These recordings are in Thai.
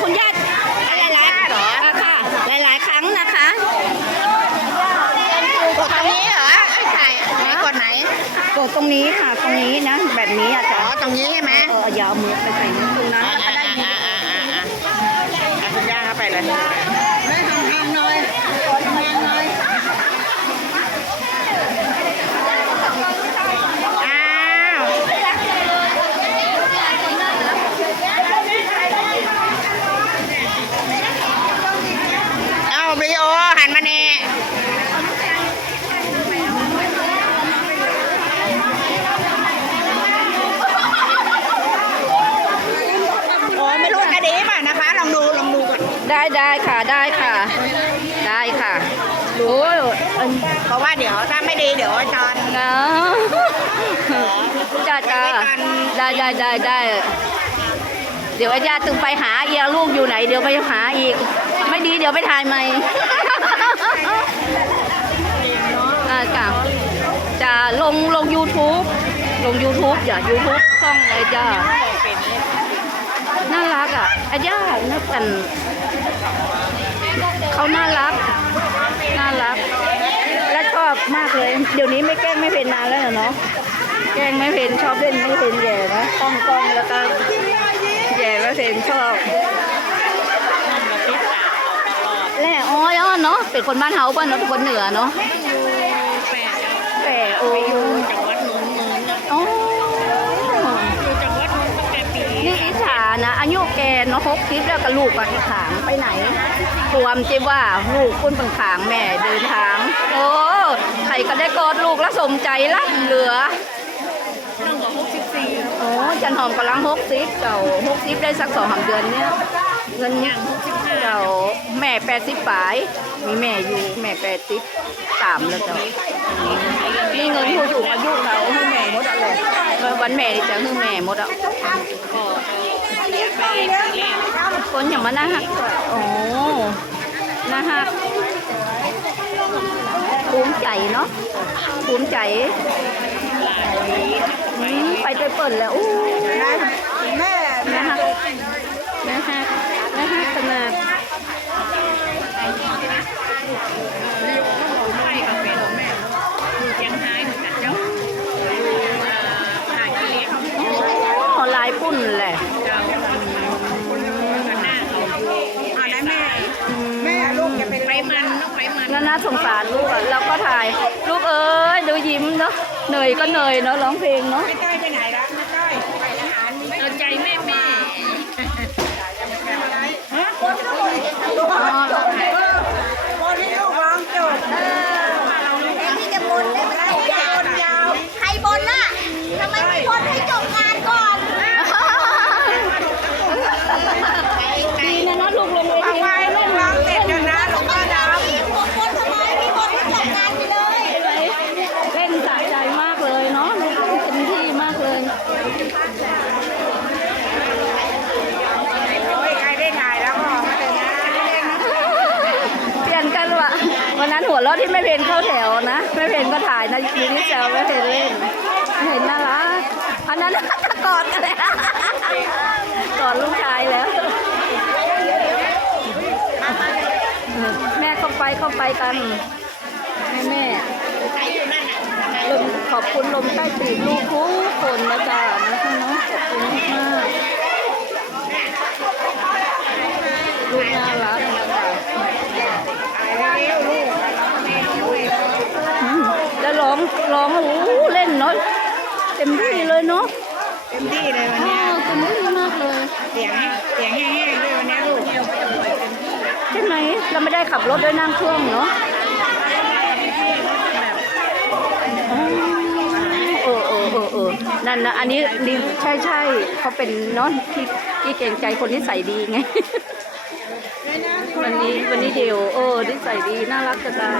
คุณยาหหลายหลายครั้งนะคะตรงนี้เหรอไอ้ไข่ไหนกดไหนกดตรงนี้ค่ะ ตรงนี้นะ แบบนี้อะจ้ะอ๋อตรงนี้ใช่ไหมเออยาเมือไปใส่ตรงนั้นก็ได้คุณย่าเข้าไปเลย ได้ได้ค่ะได้ค่ะ ได้ค่ะโอ้ยเอิ่มเพราะว่าเดี๋ยวถ้าไม่ดีเดี๋ยวจอนนะจ้าจ้าได้ได้ได้ได้เดี๋ยวไอ้ญาติตึงไปหาเอียลูกอยู่ไหน เดี๋ยวไปหาอีก ไม่ดีเดี๋ยวไปถ่ายใหม่อ่าจ้ะจะลงลง YouTube ลง YouTube อย่า YouTube ช่องเลยจ้า น่ารักอะไอ้ญาตินักกันเขาน่ารัก น่ารัก และชอบมากเลย เดี๋ยวนี้ไม่แกล้งไม่เป็นนานแล้วเหรอเนาะแกล้งไม่เป็นชอบเล่นไม่เป็นแย่นะกล้องกล้องแล้วก็แย่ไม่เป็นชอบแหล่อ้อยอ้อเนาะเป็นคนบ้านเฮาบ้านเนาะเป็นคนเหนือเนาะแปะโอ้ อายุแกเนาะหกสิบแล้วก็ลูกอะที่ขางไปไหนรวมจิว่าลูกคุณเป็นขางแม่เดินทาง โอ้ใครก็ได้กอดลูกแล้วสมใจละเหลือน้องบอกหกสิบสี่โอ้จันหอมกำลังหกสิบเก่าหกสิบได้สักสองสามเดือนเนี่ยเงินเนี่ยเก่าแม่แปดสิบปลาย มีแม่อยู่แม่แปดสิบสามแล้วเจ้านี่เงินผู้สูงอายุเขาให้แม่หมดอะเลยวันแม่นี่จะให้แม่หมดอะ คนอย่างมาน่าฮัก โอ้น่าฮักภูมิใจเนาะภูมิใจอืมไปไปเปิดแล้วอู้แม่น่าฮักน่าฮักน่าฮักขนาดไม่กับแม่ของแม่อยู่เชียงรายเหมือนาหากิเลสโอ้ลายปุ่นแหละาสงสารลูกอะเราก็ถ่าย ลูกเอ้ยดูยิ้มเนาะเหนื่อยก็เหนื่อยเนาะร้องเพลงเนาะ ไม่ต้อยไปไหนละไม่ต้อยไปอาหารเอาใจแม่แม่ อ๋อ คนที่ลูกร้องจบ ที่จะบนได้ไหมใครบนน่ะทำไมไม่บนให้จบงานก่อน ดีนะเนาะลูกลงเวที ไหว้ลูกร้องเสร็จกันนะหลวงพ่อดำ พี่หัวคนทำไมไม่บนให้จบงานไปเลย เล่นสะใจมากเลยเนาะลูกเล่นเต็มที่มากเลย โอ้ยใครได้ถ่ายแล้วก็ออกมาเลยนะ เปลี่ยนกันวะ นั้นหัวราะที่ไม่เพนเข้าแถวนะ ไม่เพนก็ถ่ายนะยูนิเซลไม่เพนเล่นเห็นน่ารักอันนั้นกอดกันแล้วกอดลูกชายแล้ว แม่เข้าไปเข้าไปกันให้แม่ลมขอบคุณลมใต้ปีกลูกทุกคนนะจ๊ะนะคะเนาะขอบคุณมากๆลูกน่ารักนะคะ อืมแล้ว ร้องร้องโอ้โหเล่นเนาะเต็มที่เลยเนาะเต็มที่เลยวันอ้านี้วเต็มที่มากเลยเสียงเสียงแห้งๆด้วยวันนี้ลูกใช่ไหมเราไม่ได้ขับรถด้วยนั่งเครื่องเนาะอ๋อเออเออเออเออนั่นนะอันนี้ดีใช่ใช่เขาเป็นเนาะที่ที่เก่งใจคนนิสัยดีไง วันนี้วันนี้เดียวเออนิสัยดีน่ารักจังเลย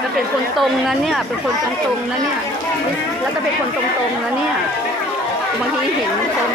แล้วเป็นคนตรงนะเนี่ย เป็นคนตรงๆนะเนี่ย แล้วก็เป็นคนตรงๆนะเนี่ยบางทีเห็นคน